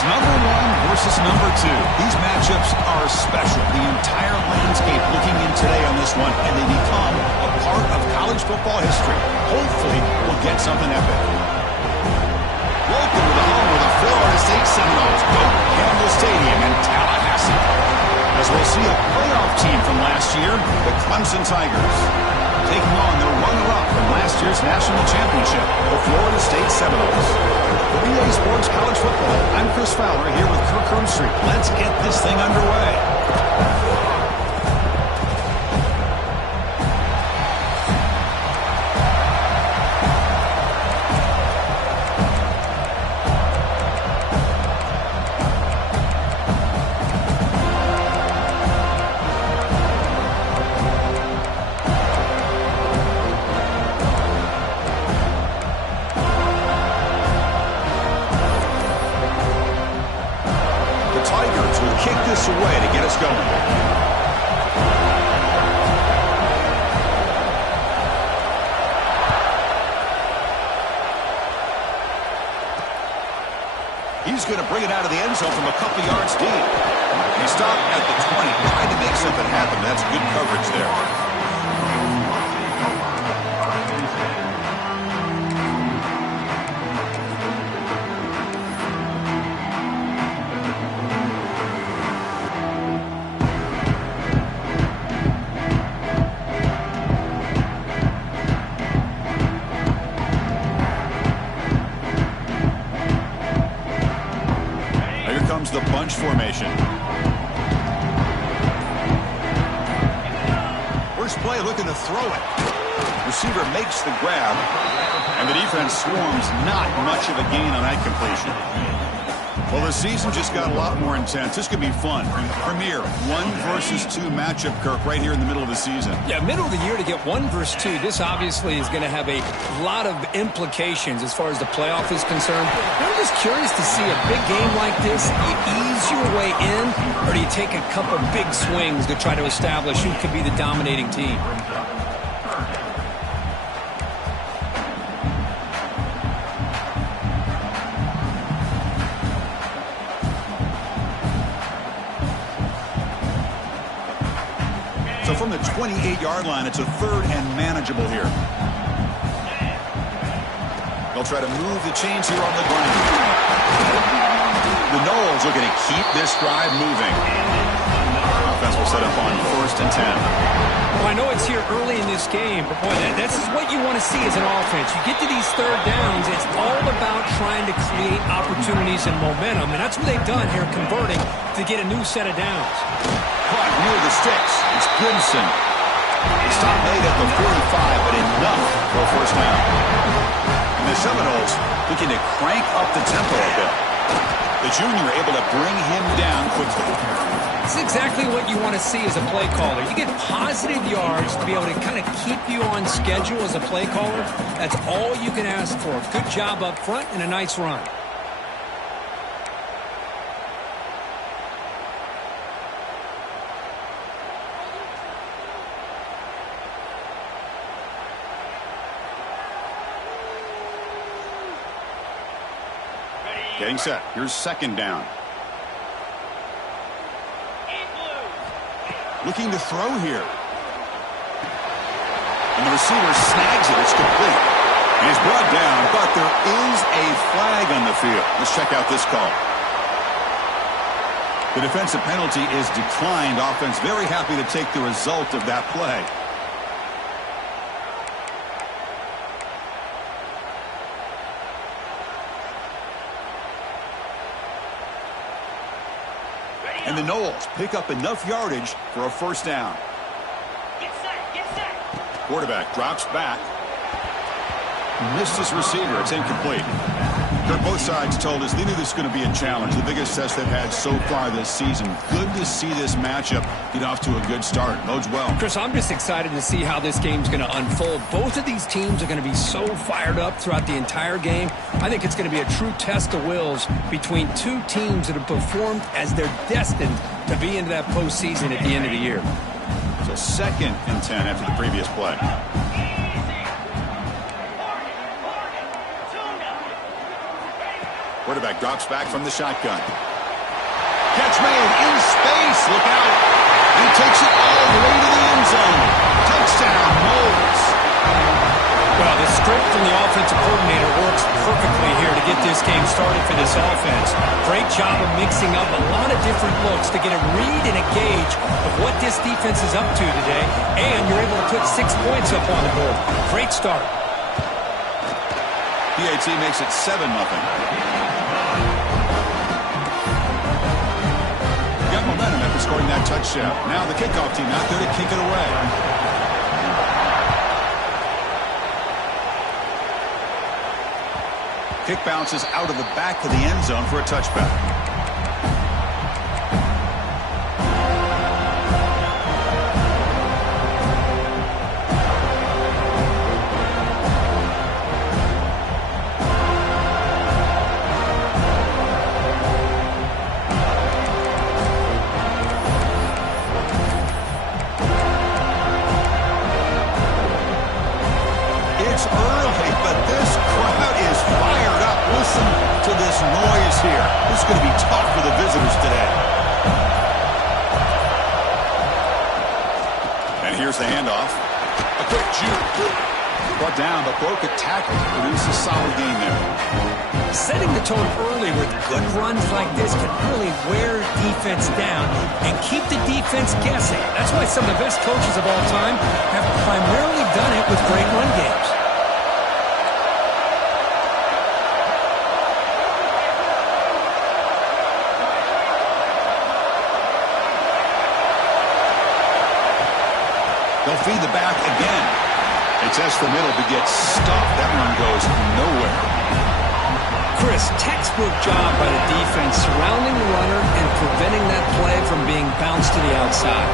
It's number one versus number two. These matchups are special. The entire landscape looking in today on this one, and they become a part of college football history. Hopefully, we'll get something epic. Welcome to the home of the Florida State Seminoles, Doak Campbell Stadium in Tallahassee. As we'll see a playoff team from last year, the Clemson Tigers, taking on the runner-up from last year's national championship, the Florida State Seminoles. For EA Sports College Football, I'm Chris Fowler here with Kirk Herbstreit. Let's get this thing underway. Kick this away to get us going. He's going to bring it out of the end zone from a couple yards deep. He stopped at the 20, trying to make something happen. That's good coverage there. The bunch formation. First play looking to throw it. Receiver makes the grab, and the defense swarms. Not much of a gain on that completion. Well, the season just got a lot more intense. This could be fun. Premier 1 versus 2 matchup, Kirk, right here in the middle of the season. Yeah, middle of the year to get 1 versus 2. This obviously is going to have a lot of implications as far as the playoff is concerned. I'm just curious to see a big game like this. Do you ease your way in, or do you take a couple big swings to try to establish who could be the dominating team? So from the 28-yard line, it's a 3rd and manageable here. They'll try to move the chains here on the ground. The Noles looking to keep this drive moving. Offense will set up on 1st and 10. Well, I know it's here early in this game, but boy, this is what you want to see as an offense. You get to these 3rd downs, it's all about trying to create opportunities and momentum, and that's what they've done here, converting to get a new set of downs. Caught near the sticks. It's Gibson. Stop made at the 45, but enough for a 1st down. And the Seminoles looking to crank up the tempo a bit. The junior able to bring him down quickly. It's exactly what you want to see as a play caller. You get positive yards to be able to kind of keep you on schedule as a play caller. That's all you can ask for. Good job up front and a nice run. Getting set. Here's 2nd down. Looking to throw here. And the receiver snags it. It's complete. He's brought down, but there is a flag on the field. Let's check out this call. The defensive penalty is declined. Offense very happy to take the result of that play. And the Noles pick up enough yardage for a 1st down. Get set. Quarterback drops back. Missed his receiver. It's incomplete. Both sides told us they knew this was going to be a challenge. The biggest test they've had so far this season. Good to see this matchup get off to a good start. Bodes well. Chris, I'm just excited to see how this game's going to unfold. Both of these teams are going to be so fired up throughout the entire game. I think it's going to be a true test of wills between 2 teams that have performed as they're destined to be into that postseason at the end of the year. So 2nd and 10 after the previous play. Quarterback drops back from the shotgun. Catch made in space. Look out. He takes it all the way to the end zone. Touchdown, Moles. Well, the script from the offensive coordinator works perfectly here to get this game started for this offense. Great job of mixing up a lot of different looks to get a read and a gauge of what this defense is up to today, and you're able to put 6 points up on the board. Great start. PAT makes it 7-0. Got momentum after scoring that touchdown. Now the kickoff team out there to kick it away. Kick bounces out of the back of the end zone for a touchback. It's early, but this crowd is fired up. Listen to this noise here. This is going to be tough for the visitors today. And here's the handoff. A quick juke. Brought down, but broke a tackle to produce a solid gain there. Setting the tone early with good runs like this can really wear defense down and keep the defense guessing. That's why some of the best coaches of all time have primarily done it with great run games. They'll feed the back again. They test the middle but get stuffed. That run goes nowhere. Chris, textbook job by the defense surrounding the runner and preventing that play from being bounced to the outside.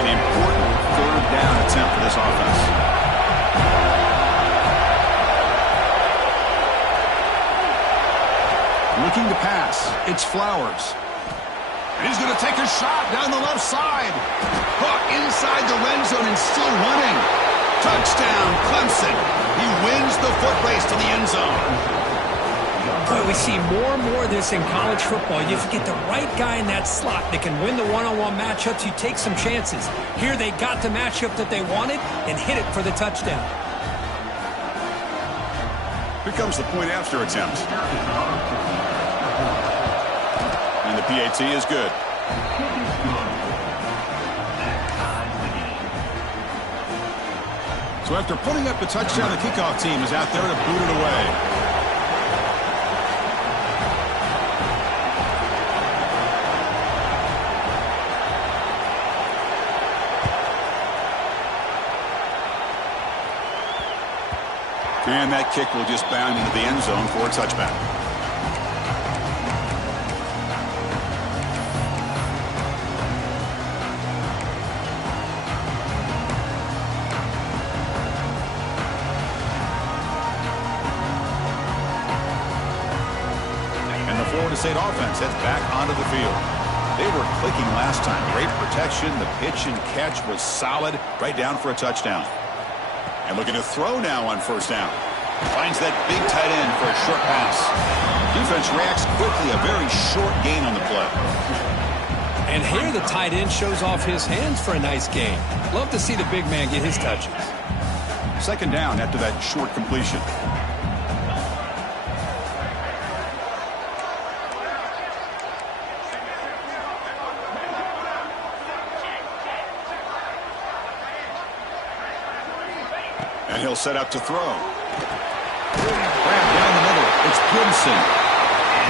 An important third down attempt for this offense. Looking to pass. It's Flowers. And he's going to take a shot down the left side. Hook inside the red zone and still running. Touchdown, Clemson. He wins the foot race to the end zone. Boy, we see more and more of this in college football. If you get the right guy in that slot that can win the one-on-one matchups, you take some chances. Here they got the matchup that they wanted and hit it for the touchdown. Here comes the point after attempt. And the PAT is good. So after putting up a touchdown, the kickoff team is out there to boot it away. And that kick will just bound into the end zone for a touchback. Florida State offense heads back onto the field. They were clicking last time. Great protection. The pitch and catch was solid. Right down for a touchdown. And looking to throw now on first down. Finds that big tight end for a short pass. Defense reacts quickly. A very short gain on the play. And here the tight end shows off his hands for a nice gain. Love to see the big man get his touches. Second down after that short completion. And he'll set up to throw. Wrapped down the middle. It's Gibson.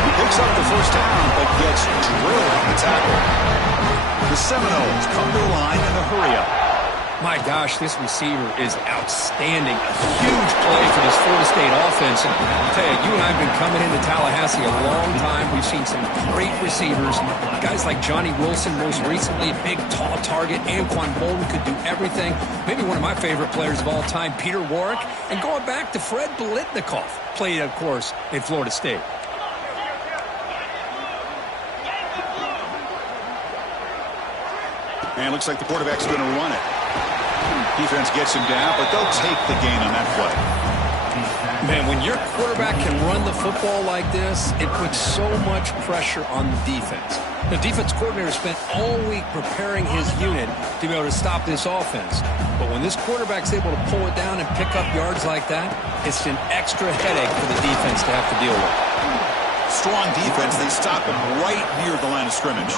He picks up the first down, but gets drilled on the tackle. The Seminoles come to the line in a hurry-up. My gosh, this receiver is outstanding. A huge play for this Florida State offense. And I'll tell you, you and I have been coming into Tallahassee a long time. We've seen some great receivers. Guys like Johnny Wilson, most recently, a big, tall target. Anquan Bolden could do everything. Maybe one of my favorite players of all time, Peter Warrick. And going back to Fred Biletnikoff, played, of course, in Florida State. And it looks like the quarterback's going to run it. Defense gets him down, but they'll take the gain on that play. Man, when your quarterback can run the football like this, it puts so much pressure on the defense. The defense coordinator spent all week preparing his unit to be able to stop this offense. But when this quarterback's able to pull it down and pick up yards like that, it's an extra headache for the defense to have to deal with. Strong defense. They stop him right near the line of scrimmage.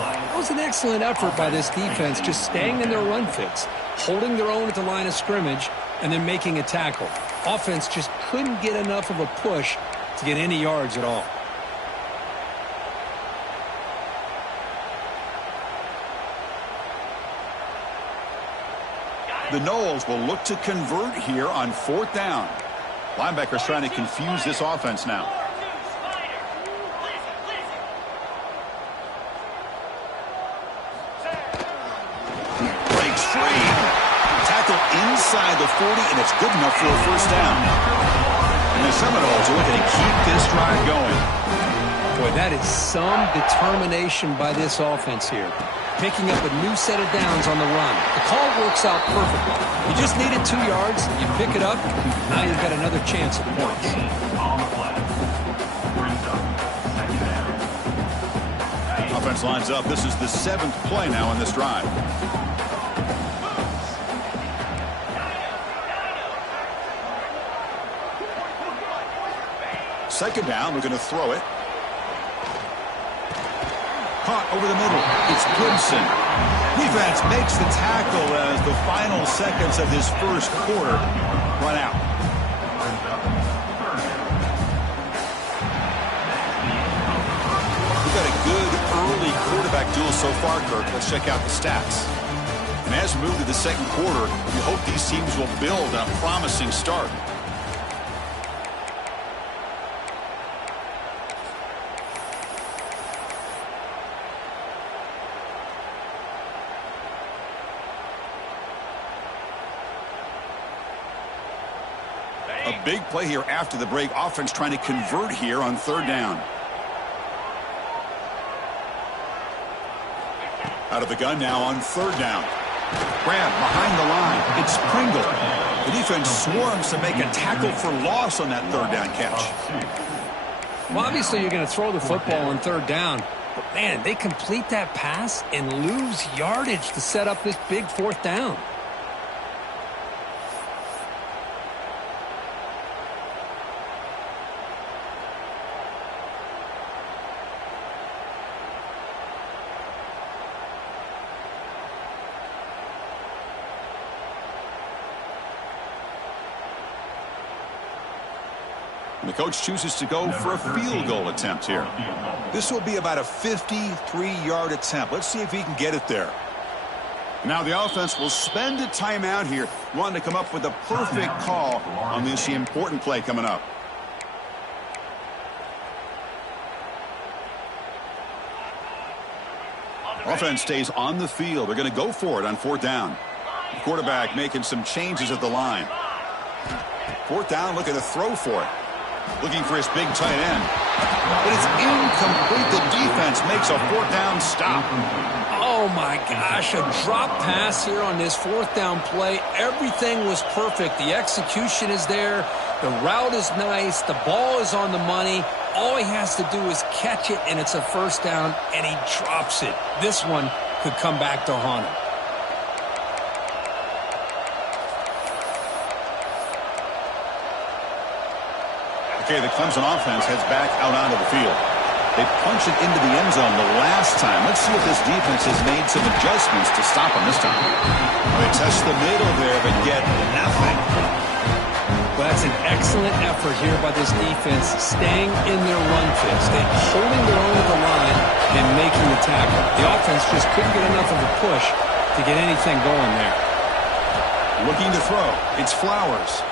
That was an excellent effort by this defense, just staying in their run fits, holding their own at the line of scrimmage, and then making a tackle. Offense just couldn't get enough of a push to get any yards at all. The Noles will look to convert here on 4th down. Linebackers trying to confuse this offense now. Breaks free. Tackle inside the 40, and it's good enough for a 1st down. And the Seminoles are looking to keep this drive going. Boy, that is some determination by this offense here. Picking up a new set of downs on the run. The call works out perfectly. You just needed 2 yards, you pick it up, now you've got another chance at points. Offense lines up. This is the 7th play now in this drive. Second down, we're going to throw it. Caught over the middle. It's Gibson. Defense makes the tackle as the final seconds of this first quarter run out. We've got a good early quarterback duel so far, Kirk. Let's check out the stats. And as we move to the second quarter, we hope these teams will build on a promising start. A big play here after the break. Offense trying to convert here on 3rd down. Out of the gun now on 3rd down. Grab behind the line. It's Pringle. The defense swarms to make a tackle for loss on that 3rd down catch. Well, obviously you're going to throw the football on 3rd down. But, man, they complete that pass and lose yardage to set up this big 4th down. The coach chooses to go for a field goal attempt here. This will be about a 53-yard attempt. Let's see if he can get it there. Now the offense will spend a timeout here, wanting to come up with a perfect call on this important play coming up. Offense stays on the field. They're going to go for it on 4th down. The quarterback making some changes at the line. 4th down, looking to throw for it. Looking for his big tight end. But it's incomplete. The defense makes a 4th down stop. Oh, my gosh. A drop pass here on this 4th down play. Everything was perfect. The execution is there. The route is nice. The ball is on the money. All he has to do is catch it, and it's a 1st down, and he drops it. This one could come back to haunt him. Okay, the Clemson offense heads back out onto the field. They punch it into the end zone the last time. Let's see if this defense has made some adjustments to stop them this time. They test the middle there, but get nothing. Well, that's an excellent effort here by this defense, staying in their run fits. They're holding their own at the line and making the tackle. The offense just couldn't get enough of a push to get anything going there. Looking to throw. It's Flowers.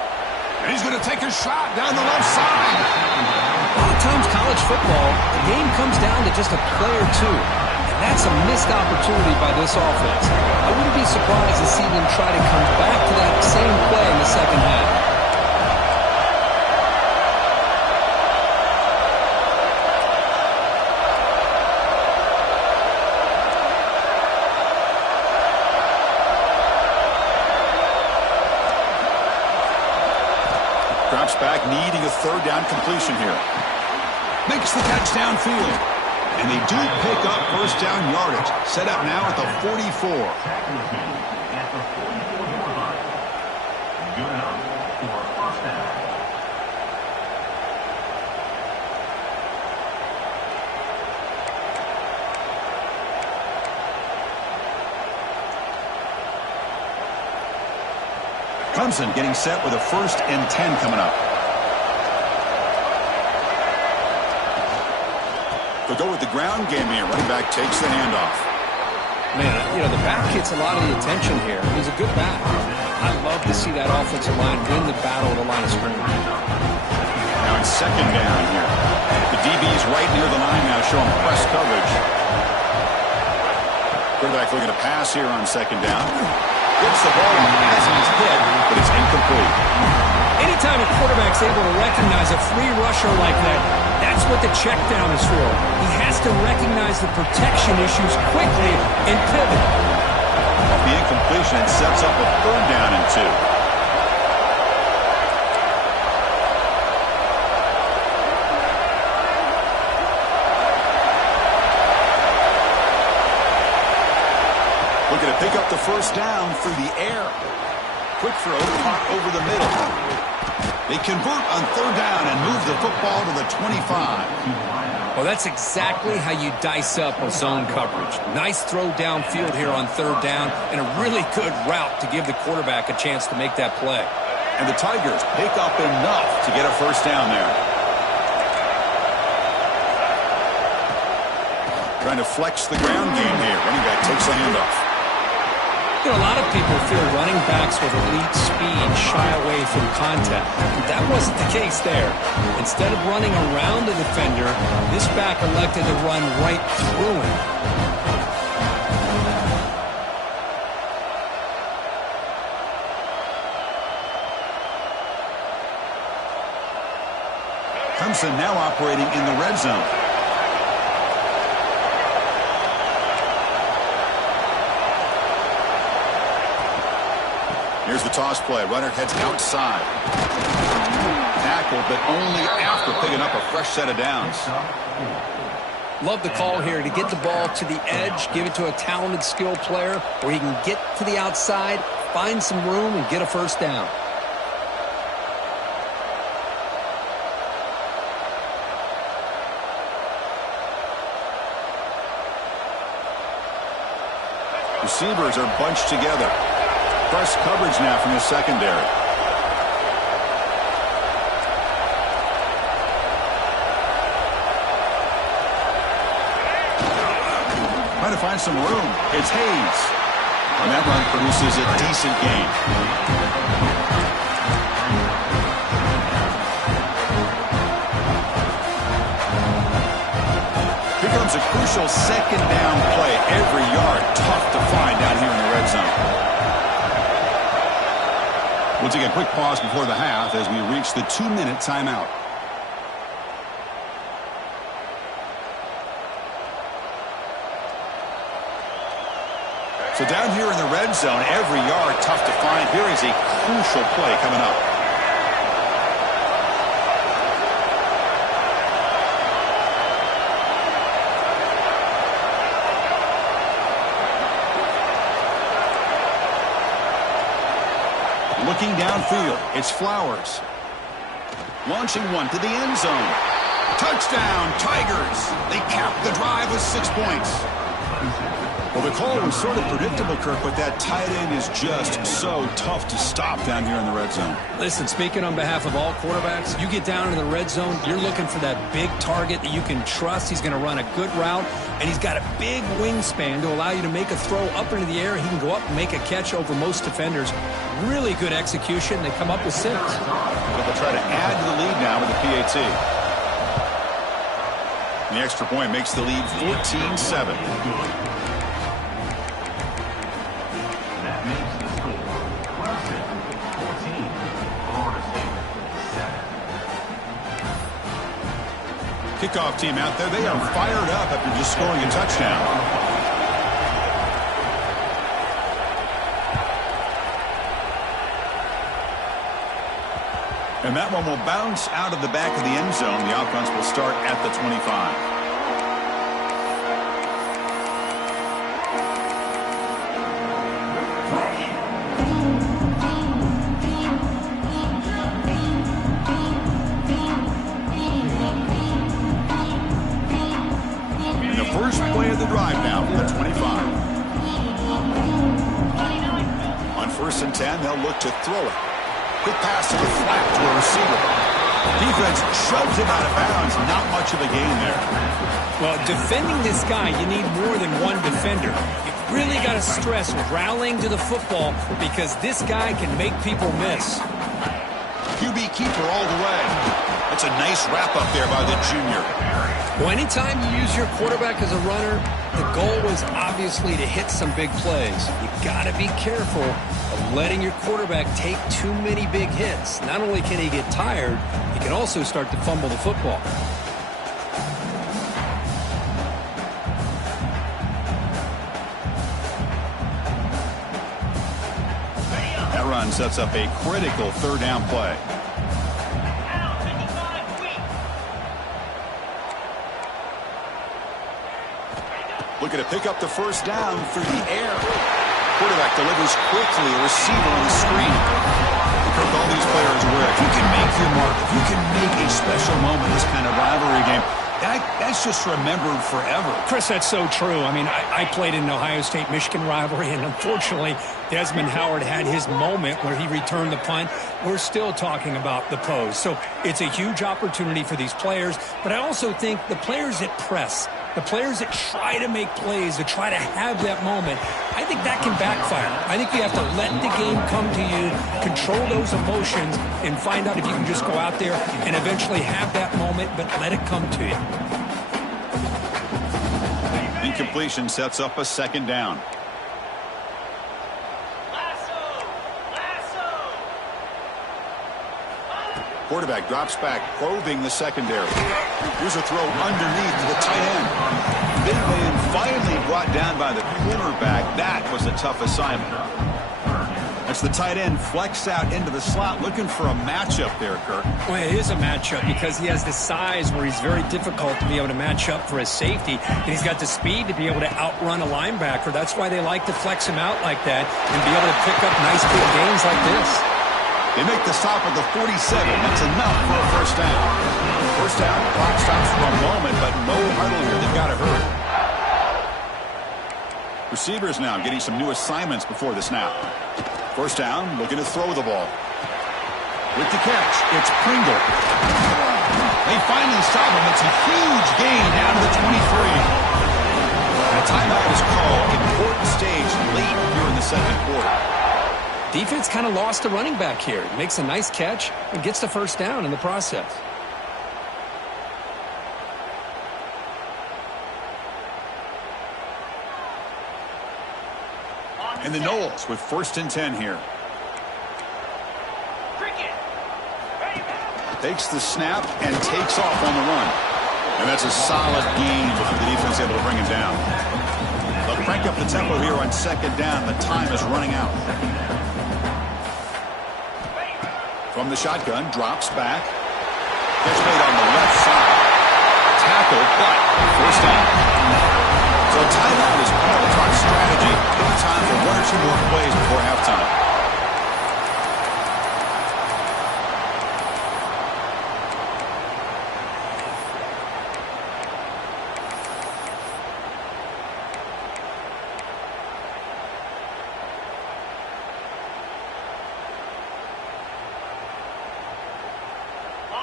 And he's going to take a shot down the left side. A lot of times college football, the game comes down to just a play or two. And that's a missed opportunity by this offense. I wouldn't be surprised to see them try to come back to that same play in the second half. back, needing a third down completion here. Makes the catch downfield. And they do pick up first down yardage. Set up now at the 44. At the 44-yard line. Good enough for a first down. Clemson getting set with a 1st and 10 coming up. They'll go with the ground game here. Running back takes the handoff. Man, you know, the back gets a lot of the attention here. He's a good back. I love to see that offensive line win the battle at the line of scrimmage. Now it's 2nd down here. The DB is right near the line now, showing press coverage. Quarterback looking to pass here on 2nd down. Gets the ball as he's hit, but it's incomplete. Anytime a quarterback's able to recognize a free rusher like that, that's what the check down is for. He has to recognize the protection issues quickly and pivot. Off the incompletion, it sets up a 3rd down and 2. Looking to pick up the 1st down through the air. Quick throw, caught over the middle. They convert on 3rd down and move the football to the 25. Well, that's exactly how you dice up a zone coverage. Nice throw downfield here on 3rd down and a really good route to give the quarterback a chance to make that play. And the Tigers pick up enough to get a 1st down there. Trying to flex the ground game here. Running back takes the handoff. You know, a lot of people feel running backs with elite speed shy away from contact. That wasn't the case there. Instead of running around the defender, this back elected to run right through him. Clemson now operating in the red zone. Here's the toss play. Runner heads outside. Tackle, but only after picking up a fresh set of downs. Love the call here to get the ball to the edge, give it to a talented, skilled player where he can get to the outside, find some room, and get a 1st down. Receivers are bunched together. Press coverage now from the secondary. Trying to find some room. It's Hayes. And that run produces a decent gain. Here comes a crucial 2nd down play. Every yard tough to find down here in the red zone. We'll take a quick pause before the half as we reach the 2-minute timeout. So down here in the red zone, every yard tough to find. Here is a crucial play coming up. Looking downfield, it's Flowers. Launching one to the end zone. Touchdown, Tigers. They cap the drive with 6 points. Well, the call was sort of predictable, Kirk, but that tight end is just so tough to stop down here in the red zone. Listen, speaking on behalf of all quarterbacks, you get down in the red zone, you're looking for that big target that you can trust. He's going to run a good route, and he's got a big wingspan to allow you to make a throw up into the air. He can go up and make a catch over most defenders. Really good execution. They come up with 6. But they'll try to add to the lead now with the PAT. The extra point makes the lead 14-7. Kickoff team out there, they are fired up after just scoring a touchdown. And that one will bounce out of the back of the end zone. The offense will start at the 25. First play of the drive now from the 25. On 1st and 10, they'll look to throw it. Quick pass to the flat to a receiver. Defense shoves him out of bounds. Not much of a gain there. Well, defending this guy, you need more than one defender. You've really got to stress rallying to the football because this guy can make people miss. QB keeper all the way. That's a nice wrap up there by the junior. Well, anytime you use your quarterback as a runner, the goal is obviously to hit some big plays. You got to be careful of letting your quarterback take too many big hits. Not only can he get tired, he can also start to fumble the football. That run sets up a critical 3rd down play. Looking to pick up the 1st down through the air. Quarterback delivers quickly, a receiver on the screen. Kirk, all these players are aware if you can make your mark, if you can make a special moment, this kind of rivalry game, that's just remembered forever. Chris, that's so true. I mean, I played in an Ohio State-Michigan rivalry, and unfortunately, Desmond Howard had his moment where he returned the punt. We're still talking about the pose. So it's a huge opportunity for these players, but I also think the players that press, the players that try to make plays, that try to have that moment, I think that can backfire. I think you have to let the game come to you, control those emotions, and find out if you can just go out there and eventually have that moment, but let it come to you. Incompletion sets up a 2nd down. Quarterback drops back, probing the secondary. Here's a throw underneath to the tight end. Big man finally brought down by the cornerback. That was a tough assignment. As the tight end flexed out into the slot, looking for a matchup there, Kirk. Well, it is a matchup because he has the size where he's very difficult to be able to match up for his safety, and he's got the speed to be able to outrun a linebacker. That's why they like to flex him out like that and be able to pick up nice big gains like this. They make the stop at the 47. That's enough for a 1st down. 1st down, clock stops for a moment, but no huddle here. They've got to hurry. Receivers now getting some new assignments before the snap. 1st down, looking to throw the ball. With the catch, it's Pringle. They finally stop him. It's a huge gain down to the 23. And a timeout is called. Important stage late here in the 2nd quarter. Defense kind of lost a running back here. Makes a nice catch and gets the 1st down in the process. And the Noles with 1st and 10 here. Takes the snap and takes off on the run. And that's a solid gain before the defense is able to bring him down. They'll crank up the tempo here on 2nd down. The time is running out. From the shotgun, drops back. Catch made on the left side. Tackle, but 1st down. So a timeout is part of the clock strategy. Time for 1 or 2 more plays before halftime.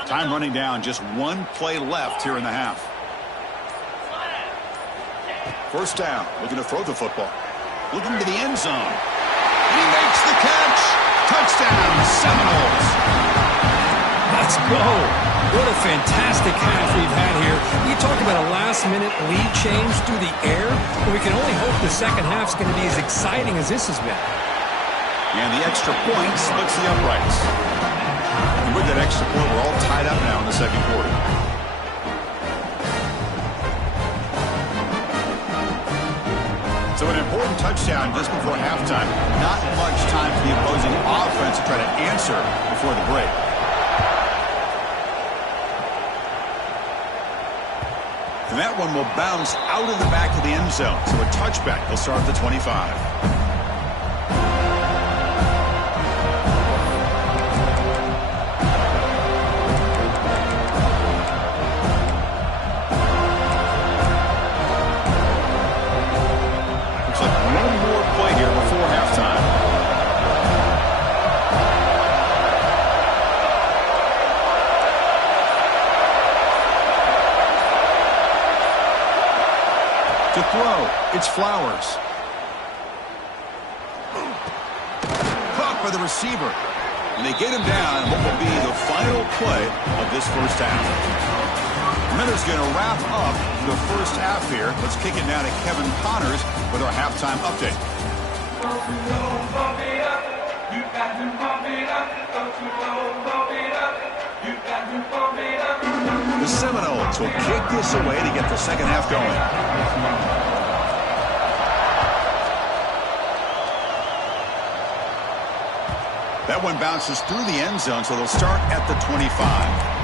Time running down, just 1 play left here in the half. 1st down, looking to throw the football. Looking to the end zone. And he makes the catch. Touchdown, Seminoles. Let's go. What a fantastic half we've had here. You talk about a last-minute lead change through the air. We can only hope the 2nd half's going to be as exciting as this has been. And the extra point splits the uprights. And with that extra point, we're all tied up now in the 2nd quarter. So an important touchdown just before halftime. Not much time for the opposing offense to try to answer before the break. And that one will bounce out of the back of the end zone. So a touchback will start at the 25. To throw, it's Flowers. Caught by the receiver. And they get him down in what will be the final play of this first half. Miller's going to wrap up the first half here. Let's kick it now to Kevin Connors with our halftime update. The Seminoles will kick this away to get the second half going. That one bounces through the end zone, so they'll start at the 25.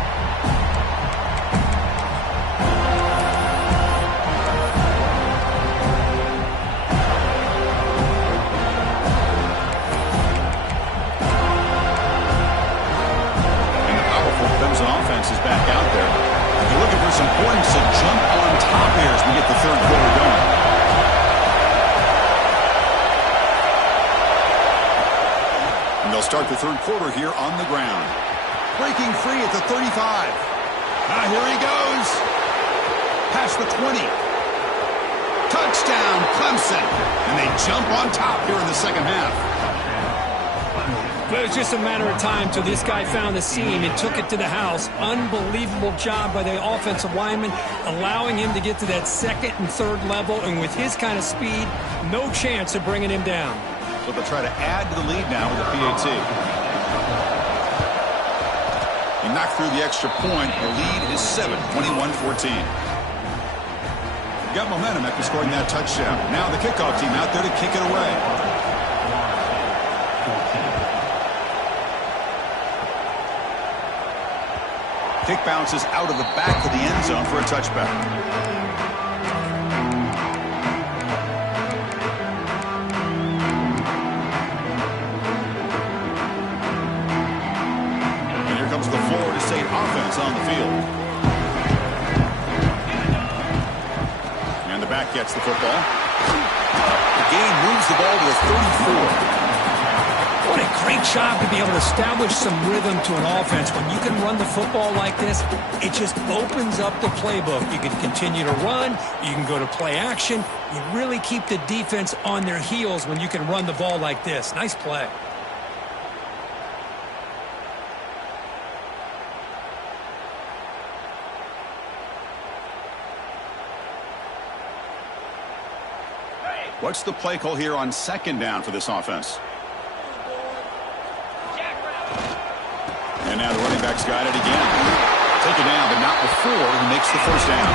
Is back out there. You're looking for some points to jump on top here as we get the third quarter going. And they'll start the third quarter here on the ground. Breaking free at the 35. Now here he goes. Past the 20. Touchdown, Clemson. And they jump on top here in the second half. It was just a matter of time till this guy found the seam and took it to the house. Unbelievable job by the offensive lineman, allowing him to get to that second and third level. And with his kind of speed, no chance of bringing him down. So they'll try to add to the lead now with the PAT. He knocked through the extra point. The lead is 7, 21-14. Got momentum after scoring that touchdown. Now the kickoff team out there to kick it away. Kick bounces out of the back of the end zone for a touchback. And here comes the Florida State offense on the field. And the back gets the football. The gain moves the ball to the 34. What a great job to be able to establish some rhythm to an offense. When you can run the football like this, it just opens up the playbook. You can continue to run. You can go to play action. You really keep the defense on their heels when you can run the ball like this. Nice play. What's the play call here on second down for this offense? And now the running back's got it again. Take it down, but not before he makes the first down.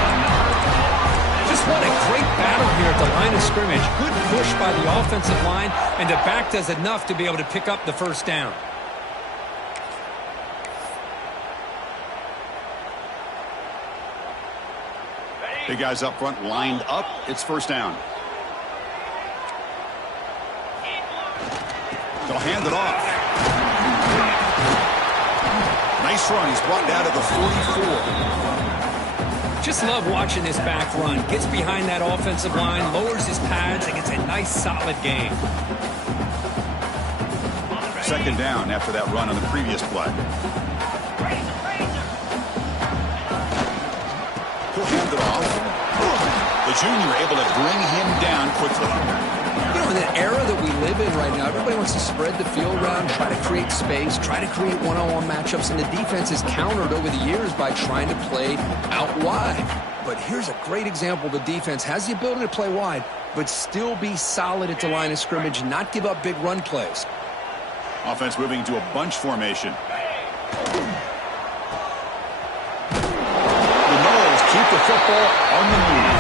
Just what a great battle here at the line of scrimmage. Good push by the offensive line, and the back does enough to be able to pick up the first down. Big guys up front lined up. It's first down. They'll hand it off. Nice run. He's brought down to the 44. Just love watching this back run. Gets behind that offensive line, lowers his pads, and gets a nice, solid gain. Second down after that run on the previous play. He'll hand it off. The junior able to bring him down quickly. You know, in the era that we live in right now, everybody wants to spread the field around, try to create space, try to create one-on-one matchups, and the defense is countered over the years by trying to play out wide. But here's a great example. The defense has the ability to play wide, but still be solid at the line of scrimmage, not give up big run plays. Offense moving to a bunch formation. The Noles keep the football on the move.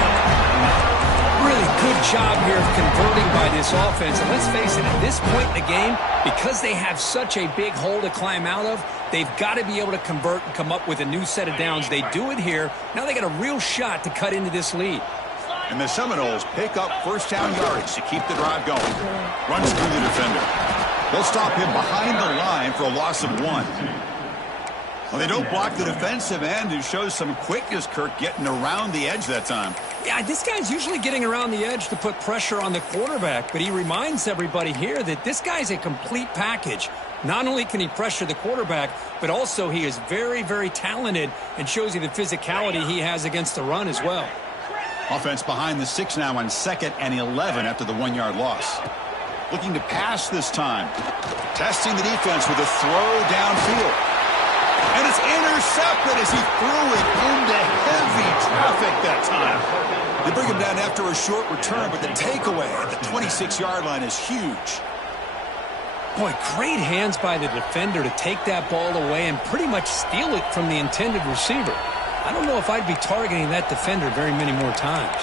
Really good good job here of converting by this offense. And let's face it, at this point in the game, because they have such a big hole to climb out of, they've got to be able to convert and come up with a new set of downs. They do it here. Now they got a real shot to cut into this lead. And the Seminoles pick up first down yardage to keep the drive going. Runs through the defender. They'll stop him behind the line for a loss of 1. Well, they don't block the defensive end, who shows some quickness, Kirk, getting around the edge that time. Yeah, this guy's usually getting around the edge to put pressure on the quarterback, but he reminds everybody here that this guy's a complete package. Not only can he pressure the quarterback, but also he is very, very talented and shows you the physicality he has against the run as well. Offense behind the 6 now on 2nd and 11 after the 1-yard loss. Looking to pass this time. Testing the defense with a throw downfield. And it's intercepted as he threw it into heavy traffic that time. They bring him down after a short return, but the takeaway at the 26-yard line is huge. Boy, great hands by the defender to take that ball away and pretty much steal it from the intended receiver. I don't know if I'd be targeting that defender very many more times.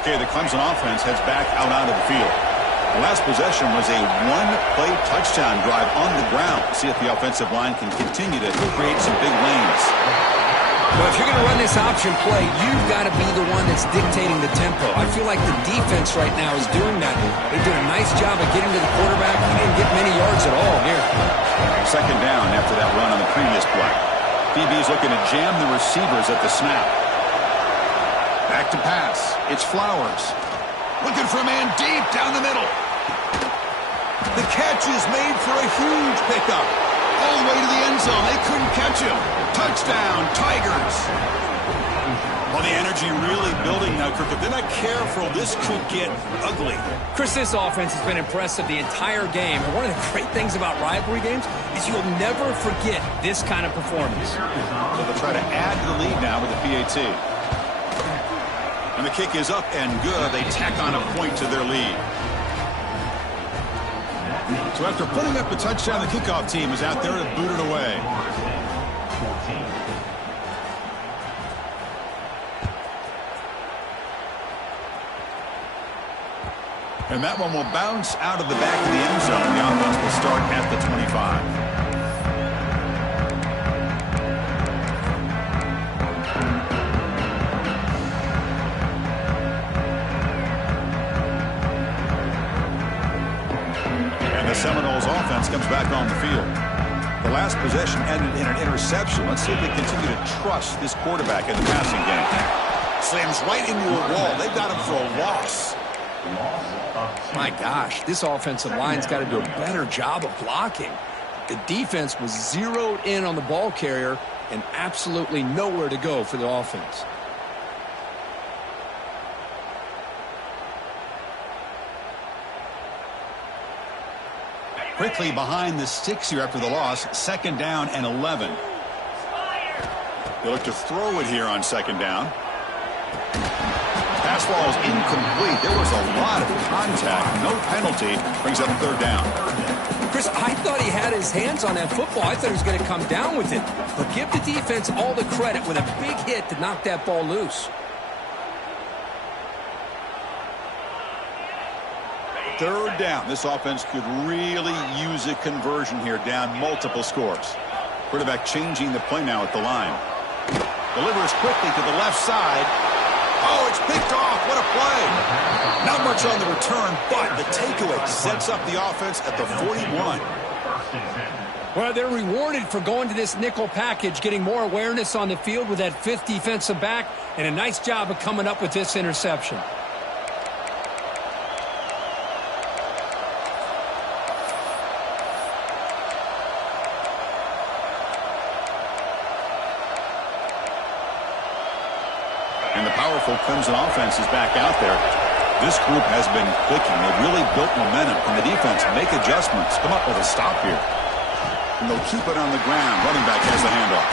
Okay, the Clemson offense heads back out onto the field. The last possession was a one-play touchdown drive on the ground. See if the offensive line can continue to create some big lanes. Well, if you're going to run this option play, you've got to be the one that's dictating the tempo. I feel like the defense right now is doing that. They did a nice job of getting to the quarterback. He didn't get many yards at all here. 2nd down after that run on the previous play. DB's looking to jam the receivers at the snap. Back to pass. It's Flowers. Looking for a man deep down the middle. The catch is made for a huge pickup. All the way to the end zone. They couldn't catch him. Touchdown, Tigers. Well, the energy really building now, Kirk. If they're not careful, this could get ugly. Chris, this offense has been impressive the entire game. And one of the great things about rivalry games is you'll never forget this kind of performance. So they'll try to add to the lead now with the PAT. And the kick is up and good. They tack on a point to their lead. So after putting up a touchdown, the kickoff team is out there to boot it away. And that one will bounce out of the back of the end zone. The offense will start at the 25. The Seminoles offense comes back on the field. The last possession ended in an interception. Let's see if they continue to trust this quarterback in the passing game. Slams right into a wall. They've got him for a loss. My gosh, this offensive line's got to do a better job of blocking. The defense was zeroed in on the ball carrier and absolutely nowhere to go for the offense. Quickly behind the 6 here after the loss. 2nd down and 11. They look to throw it here on 2nd down. Pass ball is incomplete. There was a lot of contact. No penalty. Brings up 3rd down. Chris, I thought he had his hands on that football. I thought he was going to come down with it. But give the defense all the credit with a big hit to knock that ball loose. 3rd down. This offense could really use a conversion here, down multiple scores. Quarterback changing the play now at the line. Delivers quickly to the left side. Oh, it's picked off. What a play. Not much on the return, but the takeaway sets up the offense at the 41. Well, they're rewarded for going to this nickel package, getting more awareness on the field with that 5th defensive back, and a nice job of coming up with this interception. And the powerful Clemson offense is back out there. This group has been clicking. They've really built momentum. And the defense make adjustments. Come up with a stop here. And they'll keep it on the ground. Running back has the handoff.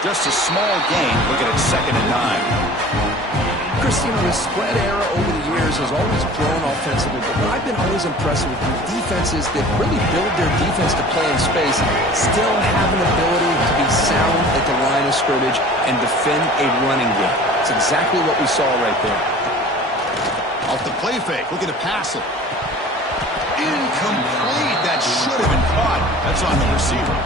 Just a small gain. Look at it, 2nd and 9. Chris, the spread era over the years has always grown offensively, but what I've been always impressed with defenses that really build their defense to play in space still have an ability line of scrimmage and defend a running game. It's exactly what we saw right there. Off the play fake, looking to pass it. Incomplete. That should have been caught. That's on the receiver.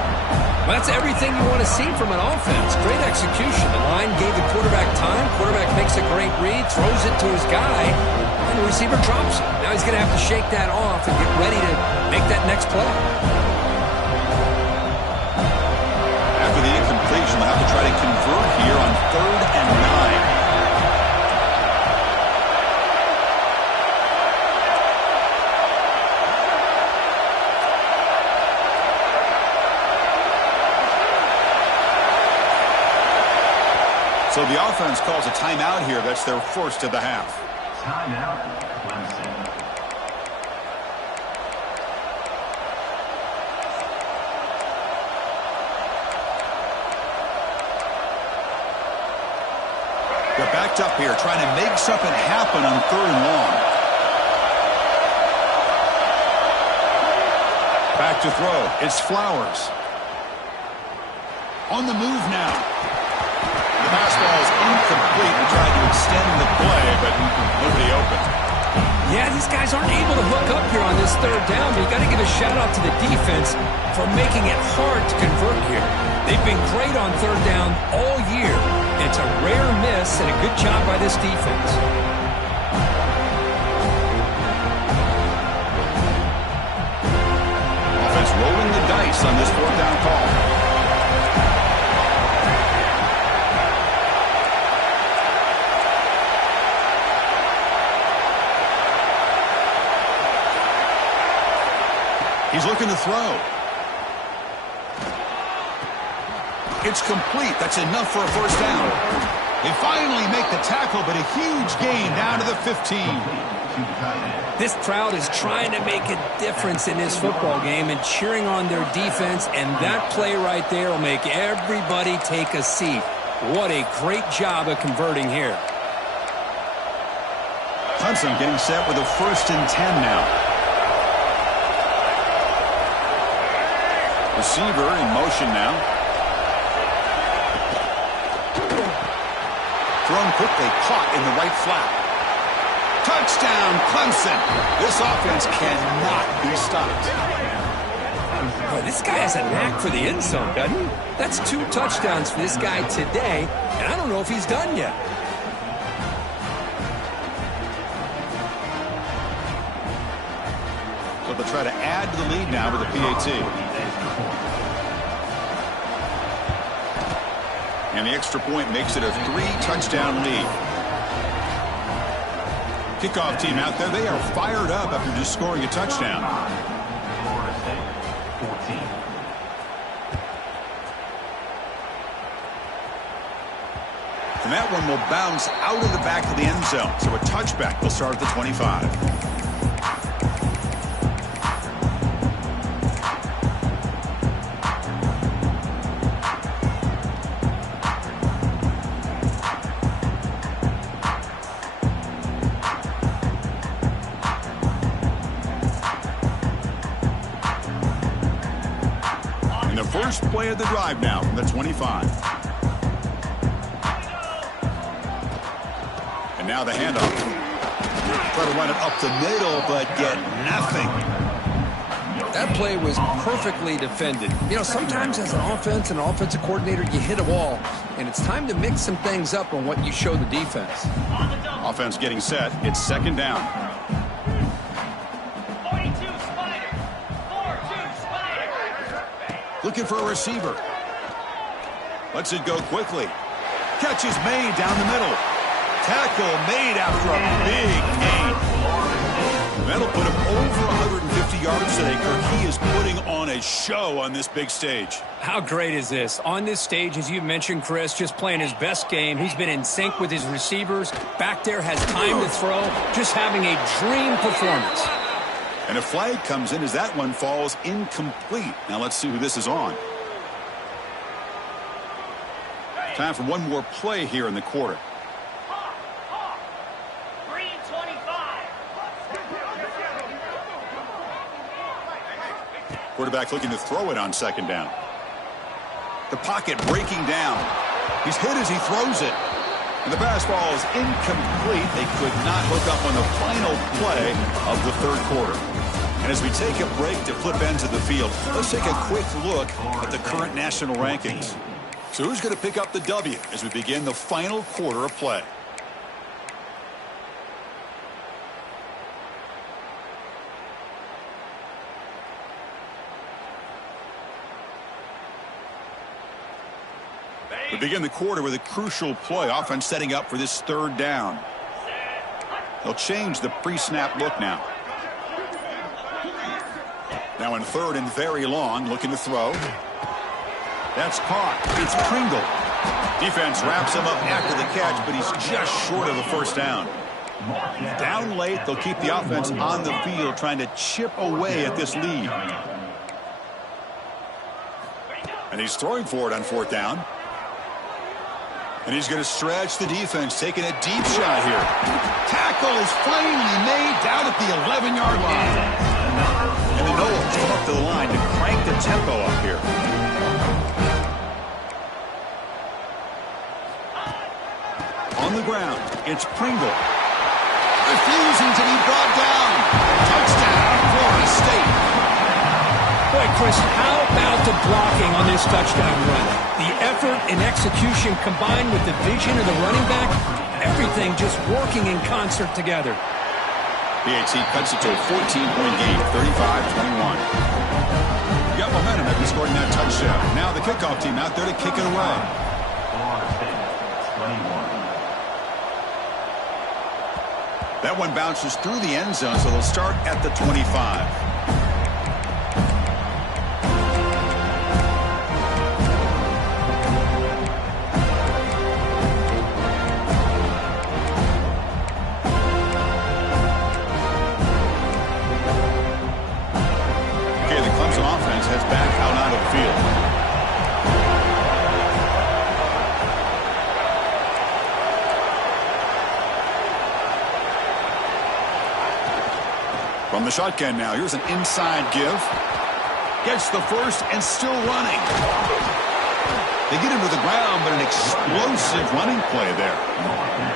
Well, that's everything you want to see from an offense. Great execution. The line gave the quarterback time. Quarterback makes a great read, throws it to his guy, and the receiver drops it. Now he's going to have to shake that off and get ready to make that next play. After the incompletion, they'll have to try to convert here on 3rd and 9. So the offense calls a timeout here. That's their first of the half. Timeout, Clemson. They're backed up here, trying to make something happen on 3rd and long. Back to throw. It's Flowers. On the move now. The pass ball is incomplete. They tried to extend the play, but nobody open. Yeah, these guys aren't able to hook up here on this 3rd down, but you got to give a shout-out to the defense for making it hard to convert here. They've been great on 3rd down all year. It's a rare miss and a good job by this defense. Offense rolling the dice on this 4th down call. He's looking to throw. It's complete. That's enough for a 1st down. They finally make the tackle, but a huge gain down to the 15. This crowd is trying to make a difference in this football game and cheering on their defense, and that play right there will make everybody take a seat. What a great job of converting here. Clemson getting set with a 1st and 10 now. Receiver in motion now. Thrown quickly, caught in the right flat. Touchdown, Clemson. This offense cannot be stopped. Boy, this guy has a knack for the end zone, doesn't he? That's 2 touchdowns for this guy today, and I don't know if he's done yet. So they'll try to add to the lead now with a PAT. And the extra point makes it a 3-touchdown lead. Kickoff team out there, they are fired up after just scoring a touchdown. Florida State, 14. And that one will bounce out of the back of the end zone. So a touchback will start at the 25. First play of the drive now from the 25. And now the handoff. Try to run it up the middle, but get nothing. That play was perfectly defended. You know, sometimes as an offense and an offensive coordinator, you hit a wall, and it's time to mix some things up on what you show the defense. Offense getting set. It's 2nd down. 42 Spider. 4-2 Spider. Looking for a receiver. Lets it go quickly. Catch is made down the middle. Tackle made after a big gain. That'll put him over 150 yards today. Kirk, he is putting on a show on this big stage. How great is this? On this stage, as you mentioned, Chris, just playing his best game. He's been in sync with his receivers. Back there, has time to throw. Just having a dream performance. And a flag comes in as that one falls incomplete. Now let's see who this is on. Time for one more play here in the quarter. Green 25. Quarterback looking to throw it on 2nd down. The pocket breaking down. He's hit as he throws it. And the pass ball is incomplete. They could not hook up on the final play of the third quarter. And as we take a break to flip ends of the field, let's take a quick look at the current national rankings. So who's going to pick up the W as we begin the final quarter of play? We begin the quarter with a crucial play. Offense setting up for this third down. They'll change the pre-snap look now. Now in third and very long, looking to throw. That's caught. It's Pringle. Defense wraps him up after the catch, but he's just short of the first down. Down late, they'll keep the offense on the field, trying to chip away at this lead. And he's throwing for it on fourth down. And he's going to stretch the defense, taking a deep shot here. Tackle is finally made down at the 11-yard line. And the Noles come up to the line to crank the tempo up here. On the ground, it's Pringle. Refusing to be brought down. Touchdown, Florida State. Boy, Chris, how about the blocking on this touchdown run? The effort and execution combined with the vision of the running back, everything just working in concert together. PAT cuts it to a 14-point game, 35-21. Got momentum after scoring that touchdown. Now the kickoff team out there to kick it away. That one bounces through the end zone, so they'll start at the 25. Heads back out onto the field. From the shotgun now, here's an inside give. Gets the first and still running. They get him to the ground, but an explosive running play there.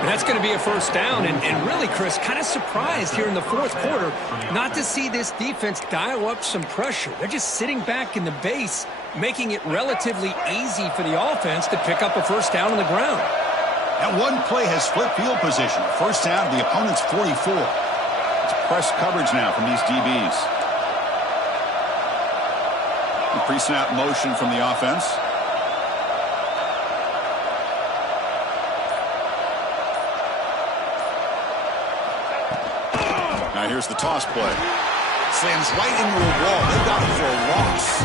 And that's going to be a first down. And really, Chris, kind of surprised here in the fourth quarter not to see this defense dial up some pressure. They're just sitting back in the base, making it relatively easy for the offense to pick up a first down on the ground. That one play has split field position. First down to the opponent's 44. It's press coverage now from these DBs. The pre-snap motion from the offense. Now here's the toss play. Slams right into a wall. They got him for a loss.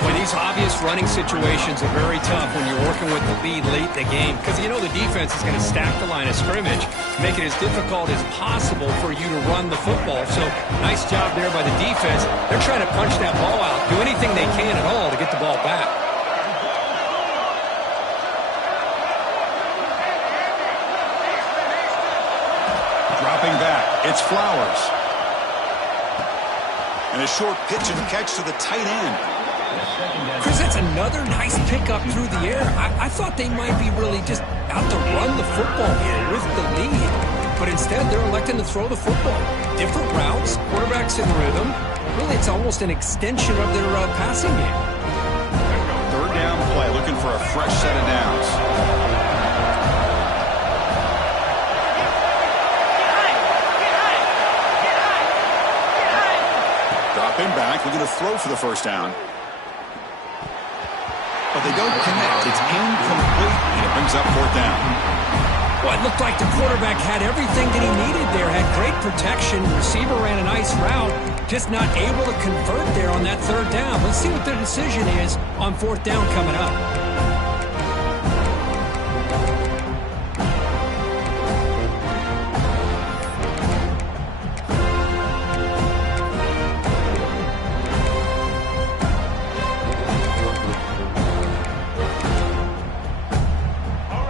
Well, these obvious running situations are very tough when you're working with the lead late in the game because you know the defense is going to stack the line of scrimmage, make it as difficult as possible for you to run the football. So nice job there by the defense. They're trying to punch that ball out, do anything they can at all to get the ball back. Dropping back, it's Flowers. And a short pitch and catch to the tight end. Chris, that's another nice pickup through the air. I thought they might be really just out to run the football here with the lead. But instead, they're electing to throw the football. Different routes, quarterbacks in rhythm. Really, it's almost an extension of their passing game. Third down play, looking for a fresh set of downs. Dropping back, looking to throw for the first down. But they don't connect. It's incomplete, and it brings up fourth down. Well, it looked like the quarterback had everything that he needed there. Had great protection. Receiver ran a nice route. Just not able to convert there on that third down. Let's see what their decision is on fourth down coming up.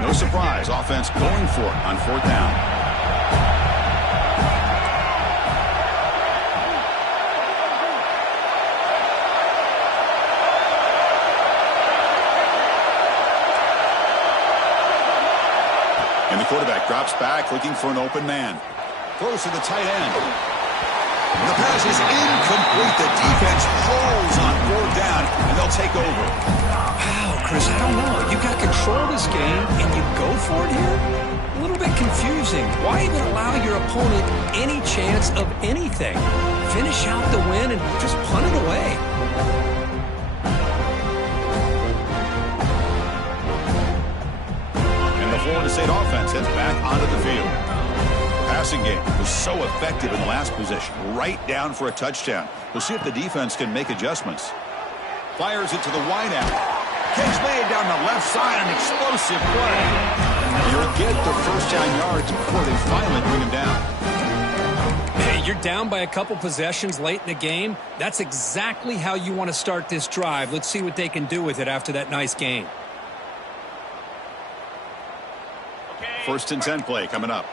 No surprise, offense going for it on fourth down. And the quarterback drops back looking for an open man. Throws to the tight end. The pass is incomplete. The defense holds on 4th down, and they'll take over. Wow, Chris, I don't know. You got control of this game, and you go for it here? A little bit confusing. Why even allow your opponent any chance of anything? Finish out the win and just punt it away. And the Florida State offense heads back onto the field. Passing game was so effective in the last possession, right down for a touchdown. We'll see if the defense can make adjustments. Fires it to the wideout. Catch made down the left side, an explosive play. You'll get the first down yards before they finally bring him down. Hey, you're down by a couple possessions late in the game. That's exactly how you want to start this drive. Let's see what they can do with it after that nice game. 1st and 10 play coming up.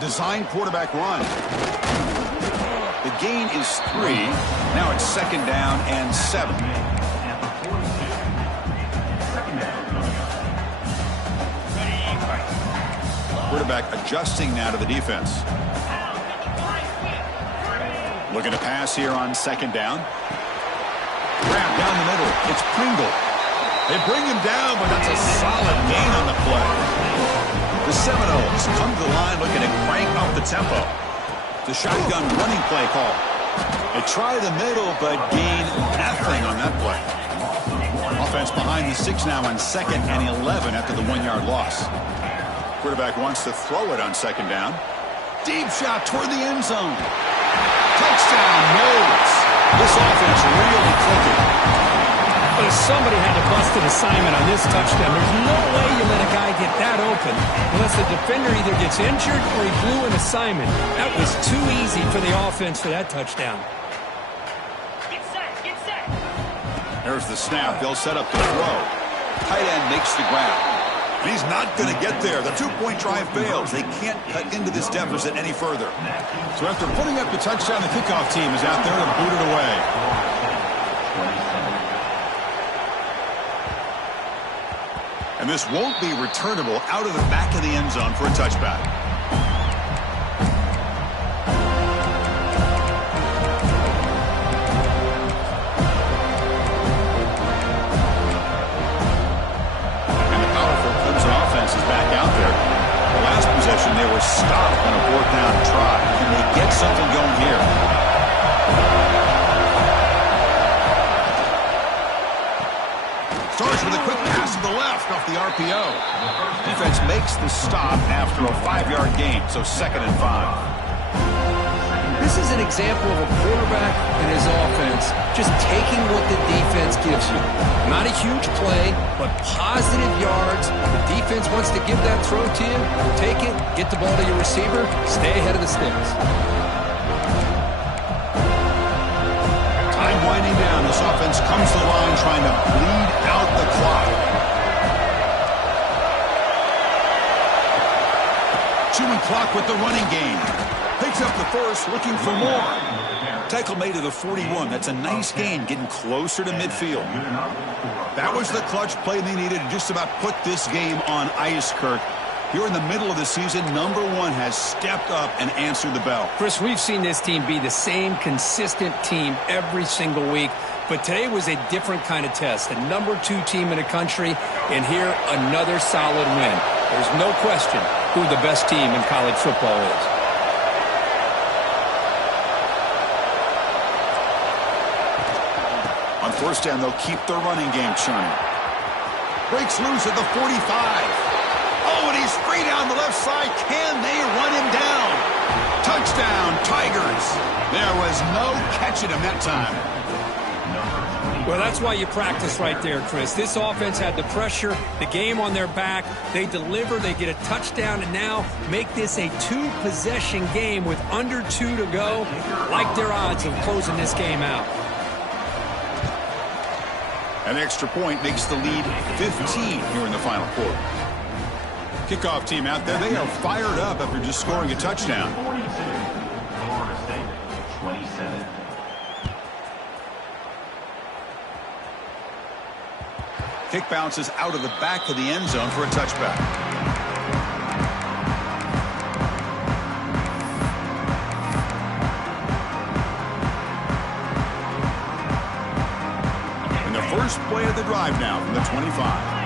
Design quarterback run. The gain is 3. Now it's 2nd down and 7. Quarterback adjusting now to the defense. Looking to pass here on 2nd down. Grab down the middle. It's Pringle. They bring him down, but that's a solid gain on the play. The Seminoles come to the line looking to crank up the tempo. The shotgun running play call. They try the middle, but gain nothing on that play. Offense behind the 6 now on 2nd and 11 after the 1-yard loss. Quarterback wants to throw it on 2nd down. Deep shot toward the end zone. Touchdown, Knowles. This offense really clicking. But somebody had to bust an assignment on this touchdown. There's no way you let a guy get that open unless the defender either gets injured or he blew an assignment. That was too easy for the offense for that touchdown. Get set, get set. There's the snap. They'll set up the throw. Tight end makes the grab. And he's not going to get there. The 2-point try fails. They can't cut into this deficit any further. So after putting up the touchdown, the kickoff team is out there to boot it away. And this won't be returnable out of the back of the end zone for a touchback. And the powerful Clemson offense is back out there. The last possession, they were stopped on a 4th down try. Can they get something going here? Starts with a quick pass to the left off the RPO. Defense makes the stop after a 5-yard gain, so 2nd and 5. This is an example of a quarterback and his offense just taking what the defense gives you. Not a huge play, but positive yards. The defense wants to give that throw to you. Take it, get the ball to your receiver, stay ahead of the sticks. Time winding down. This offense comes to the line trying to bleed out the clock. Chewing clock with the running game. Picks up the first, looking for more. Tackle made to the 41. That's a nice gain, getting closer to midfield. That was the clutch play they needed to just about put this game on ice, Kirk. Here in the middle of the season, number 1 has stepped up and answered the bell. Chris, we've seen this team be the same consistent team every single week, but today was a different kind of test. The number 2 team in the country, and here another solid win. There's no question who the best team in college football is. On 1st down, they'll keep their running game churning. Breaks loose at the 45. Oh, and he's free down the left side. Can they run him down? Touchdown, Tigers. There was no catching him that time. Well, that's why you practice right there, Chris. This offense had the pressure, the game on their back. They deliver, they get a touchdown, and now make this a 2-possession game with under 2 to go. Like their odds of closing this game out. An extra point makes the lead 15 here in the final quarter. Kickoff team out there, they are fired up after just scoring a touchdown. 42, Florida State, 27. Kick bounces out of the back of the end zone for a touchback. And the first play of the drive now from the 25.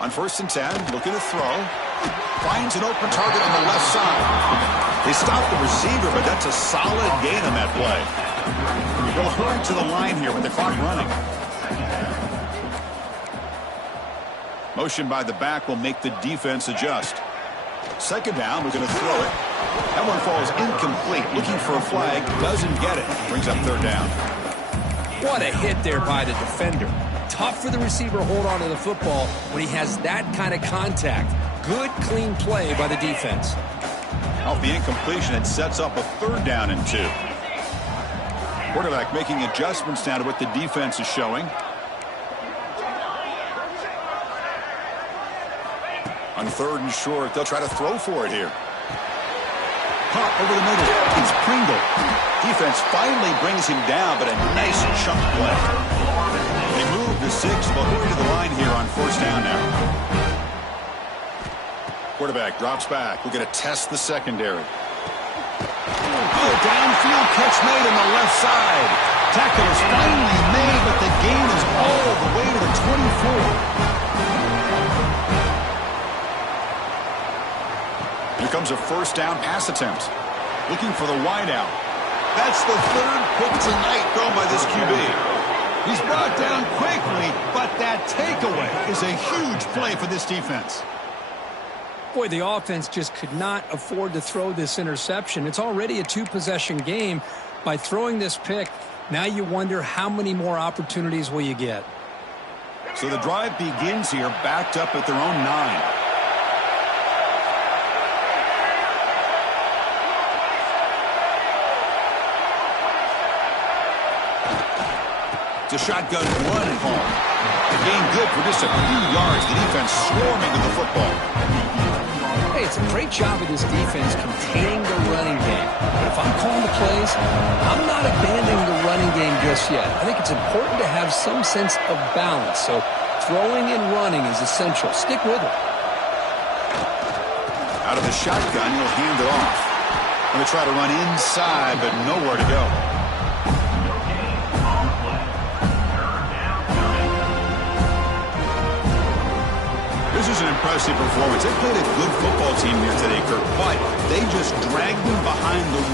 On 1st and 10, looking to throw. Finds an open target on the left side. They stop the receiver, but that's a solid gain on that play. They'll hurry to the line here with the clock running. Motion by the back will make the defense adjust. 2nd down, we're going to throw it. That one falls incomplete. Looking for a flag, doesn't get it. Brings up 3rd down. What a hit there by the defender. Tough for the receiver to hold on to the football when he has that kind of contact. Good, clean play by the defense. Off the incompletion, it sets up a 3rd down and 2. Quarterback making adjustments now to what the defense is showing. On 3rd and short, they'll try to throw for it here. Pop over the middle. It's Pringle. Defense finally brings him down, but a nice chunk play. They move to 6. They'll hurry to the line here on 1st down now. Quarterback drops back. We're going to test the secondary. Oh, downfield catch made on the left side. Tackle is finally made, but the gain is all the way to the 24. Here comes a 1st down pass attempt. Looking for the wideout. That's the 3rd pick tonight thrown by this QB. He's brought down quickly, but that takeaway is a huge play for this defense. Boy, the offense just could not afford to throw this interception. It's already a 2-possession game. By throwing this pick, now you wonder how many more opportunities will you get. So the drive begins here, backed up at their own 9. It's a shotgun run call. The gain good for just a few yards. The defense swarming to the football. Hey, it's a great job of this defense containing the running game. But if I'm calling the plays, I'm not abandoning the running game just yet. I think it's important to have some sense of balance. So throwing and running is essential. Stick with it. Out of the shotgun, he'll hand it off. Going to try to run inside, but nowhere to go. This is an impressive performance. They played a good football team here today, Kirk, but they just dragged them behind the